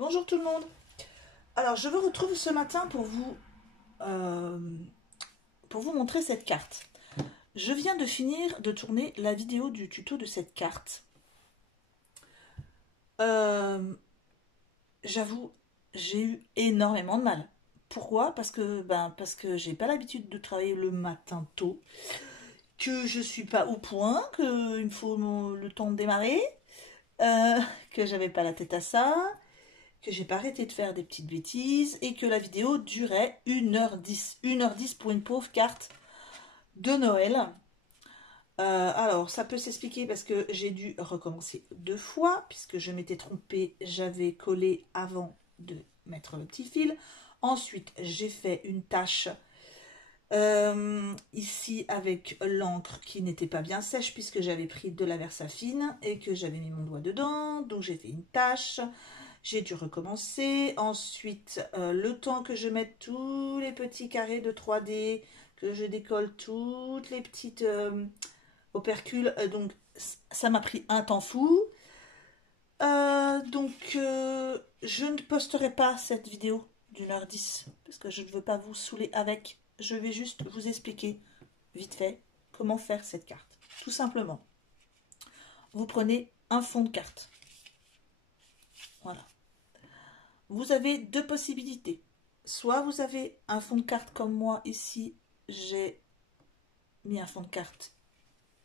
Bonjour tout le monde. Alors je vous retrouve ce matin pour vous montrer cette carte. Je viens de finir de tourner la vidéo du tuto de cette carte. J'avoue, j'ai eu énormément de mal. Pourquoi? Parce que j'ai pas l'habitude de travailler le matin tôt, que je suis pas au point, qu'il me faut le temps de démarrer, euh, que j'avais pas la tête à ça, que j'ai pas arrêté de faire des petites bêtises et que la vidéo durait 1h10. 1h10 pour une pauvre carte de Noël. Alors, ça peut s'expliquer parce que j'ai dû recommencer 2 fois, puisque je m'étais trompée, j'avais collé avant de mettre le petit fil. Ensuite, j'ai fait une tache ici avec l'encre qui n'était pas bien sèche, puisque j'avais pris de la Versafine et que j'avais mis mon doigt dedans. Donc, j'ai fait une tache. J'ai dû recommencer. Ensuite, le temps que je mette tous les petits carrés de 3D, que je décolle toutes les petites opercules. Donc, ça m'a pris un temps fou. Je ne posterai pas cette vidéo d'1h10 parce que je ne veux pas vous saouler avec. Je vais juste vous expliquer vite fait comment faire cette carte. Tout simplement, vous prenez un fond de carte. Voilà. Vous avez deux possibilités. Soit vous avez un fond de carte comme moi ici, j'ai mis un fond de carte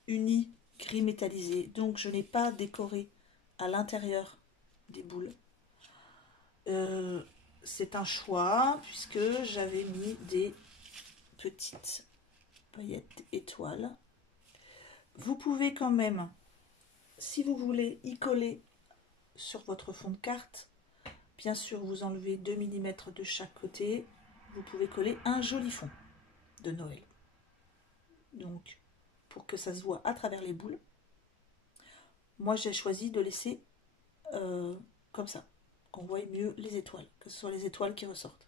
uni gris métallisé, donc je n'ai pas décoré à l'intérieur des boules. C'est un choix puisque j'avais mis des petites paillettes étoiles. Vous pouvez quand même, si vous voulez y coller sur votre fond de carte, bien sûr vous enlevez 2 mm de chaque côté, vous pouvez coller un joli fond de Noël. Donc pour que ça se voit à travers les boules, moi j'ai choisi de laisser comme ça, qu'on voit mieux les étoiles, que ce soit les étoiles qui ressortent.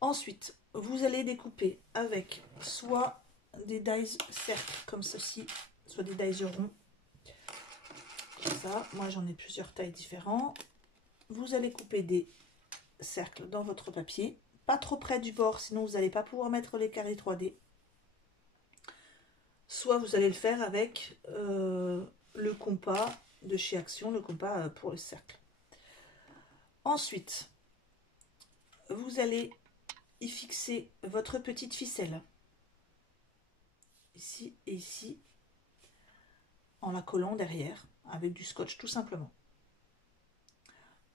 Ensuite, vous allez découper avec soit des dies cercles comme ceci, soit des dies ronds, comme ça. Moi j'en ai plusieurs tailles différentes. Vous allez couper des cercles dans votre papier, pas trop près du bord, sinon vous n'allez pas pouvoir mettre les carrés 3D. Soit vous allez le faire avec le compas de chez Action, le compas pour le cercle. Ensuite, vous allez y fixer votre petite ficelle, ici et ici, en la collant derrière, avec du scotch tout simplement.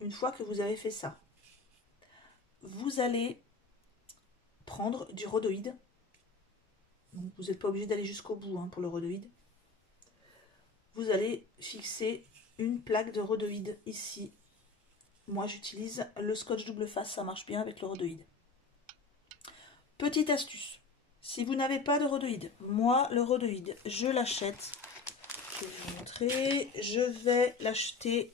Une fois que vous avez fait ça, vous allez prendre du rhodoïde. Donc vous n'êtes pas obligé d'aller jusqu'au bout pour le rhodoïde. Vous allez fixer une plaque de rhodoïde ici. Moi j'utilise le scotch double face, ça marche bien avec le rhodoïde. Petite astuce, si vous n'avez pas de rhodoïde, moi le rhodoïde je l'achète, je vais vous montrer, je vais l'acheter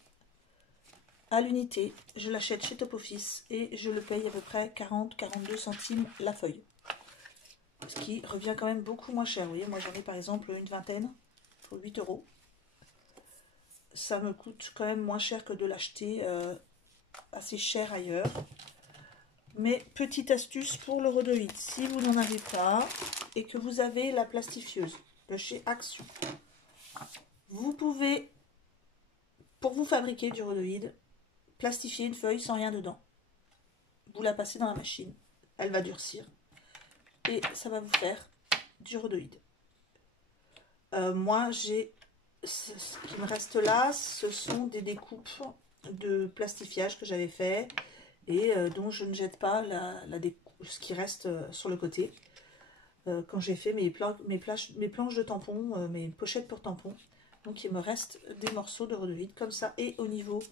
à l'unité, je l'achète chez Top Office et je le paye à peu près 40-42 centimes la feuille. Ce qui revient quand même beaucoup moins cher. Vous voyez, moi j'en ai par exemple une vingtaine pour 8 €. Ça me coûte quand même moins cher que de l'acheter assez cher ailleurs. Mais petite astuce pour le rhodoïde, si vous n'en avez pas et que vous avez la plastifieuse de chez Action, vous pouvez, pour vous fabriquer du rhodoïde, plastifier une feuille sans rien dedans. Vous la passez dans la machine, elle va durcir et ça va vous faire du rhodoïde. Moi j'ai ce qui me reste là, ce sont des découpes de plastifiage que j'avais fait et dont je ne jette pas ce qui reste sur le côté. Quand j'ai fait mes planches de tampons, mes pochettes pour tampons, donc il me reste des morceaux de rhodoïde comme ça. Et au niveau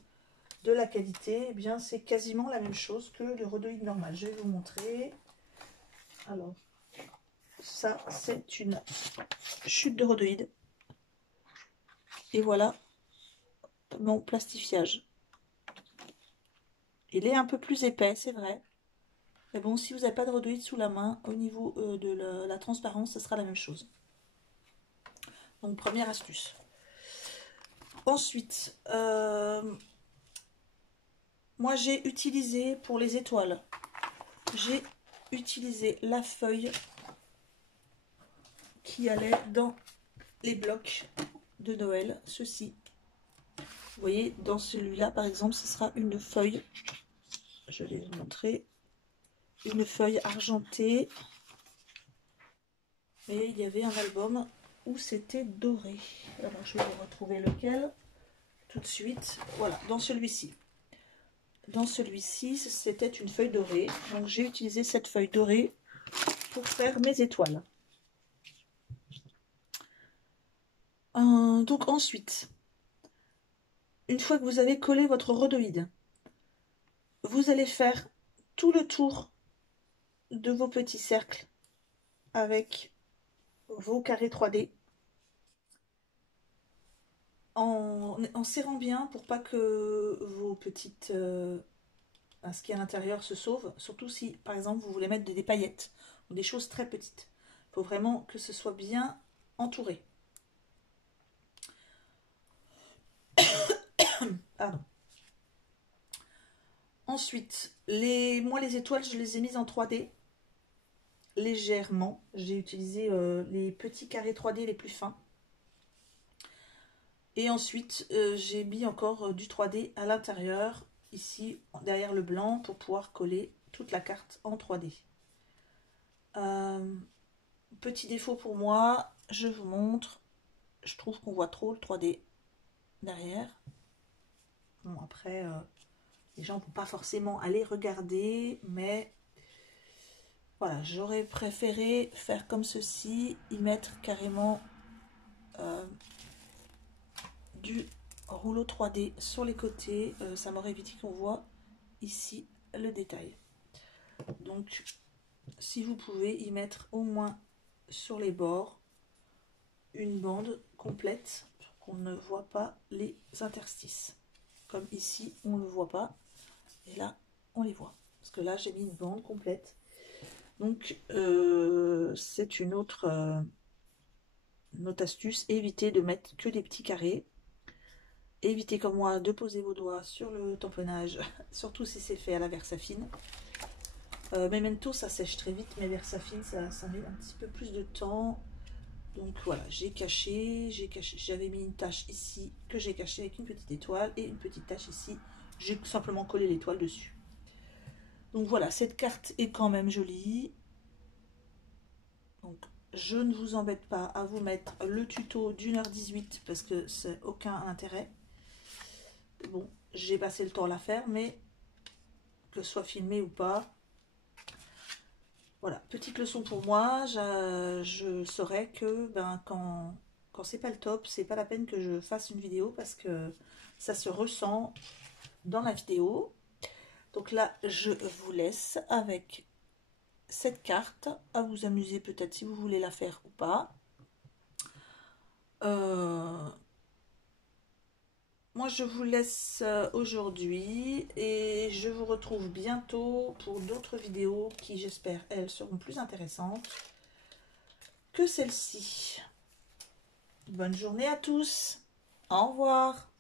de la qualité, eh bien c'est quasiment la même chose que le rhodoïde normal. Je vais vous montrer. Alors ça c'est une chute de rhodoïde et voilà mon plastifiage. Il est un peu plus épais, c'est vrai. Mais bon, si vous n'avez pas de rhodoïde sous la main, au niveau de la transparence, ce sera la même chose. Donc, première astuce. Ensuite, moi j'ai utilisé pour les étoiles, j'ai utilisé la feuille qui allait dans les blocs de Noël, ceci. Vous voyez, dans celui-là par exemple, ce sera une feuille, je vais vous montrer, une feuille argentée. Et il y avait un album où c'était doré. Alors je vais vous retrouver lequel tout de suite. Voilà, dans celui-ci. Dans celui-ci, c'était une feuille dorée. Donc j'ai utilisé cette feuille dorée pour faire mes étoiles. Donc ensuite, une fois que vous avez collé votre rhodoïde, vous allez faire tout le tour de vos petits cercles avec vos carrés 3D en serrant bien pour pas que vos petites ce qui est à l'intérieur se sauve, surtout si par exemple vous voulez mettre des paillettes ou des choses très petites. Il faut vraiment que ce soit bien entouré. Pardon. Ensuite, moi les étoiles, je les ai mises en 3D légèrement. J'ai utilisé les petits carrés 3D les plus fins. Et ensuite, j'ai mis encore du 3D à l'intérieur, ici, derrière le blanc, pour pouvoir coller toute la carte en 3D. Petit défaut pour moi, je vous montre. Je trouve qu'on voit trop le 3D derrière. Bon, après, les gens ne vont pas forcément aller regarder, mais voilà, j'aurais préféré faire comme ceci, y mettre carrément du rouleau 3D sur les côtés. Ça m'aurait évité qu'on voit ici le détail. Donc, si vous pouvez y mettre au moins sur les bords une bande complète pour qu'on ne voit pas les interstices. Comme ici, on ne le voit pas. Et là, on les voit. Parce que là, j'ai mis une bande complète. Donc, c'est une autre astuce. Évitez de mettre que des petits carrés. Évitez comme moi de poser vos doigts sur le tamponnage, surtout si c'est fait à la Versafine. Memento, ça sèche très vite, mais Versafine, ça met un petit peu plus de temps. Donc voilà, j'ai caché, j'avais mis une tache ici que j'ai cachée avec une petite étoile et une petite tache ici. J'ai simplement collé l'étoile dessus. Donc voilà, cette carte est quand même jolie. Donc je ne vous embête pas à vous mettre le tuto d'1h18 parce que c'est aucun intérêt. Bon, j'ai passé le temps à la faire, mais que ce soit filmé ou pas. Voilà, petite leçon pour moi, je saurais que quand c'est pas le top, c'est pas la peine que je fasse une vidéo parce que ça se ressent dans la vidéo. Donc là, je vous laisse avec cette carte à vous amuser peut-être si vous voulez la faire ou pas. Moi, je vous laisse aujourd'hui et je vous retrouve bientôt pour d'autres vidéos qui, j'espère, elles seront plus intéressantes que celle-ci. Bonne journée à tous. Au revoir.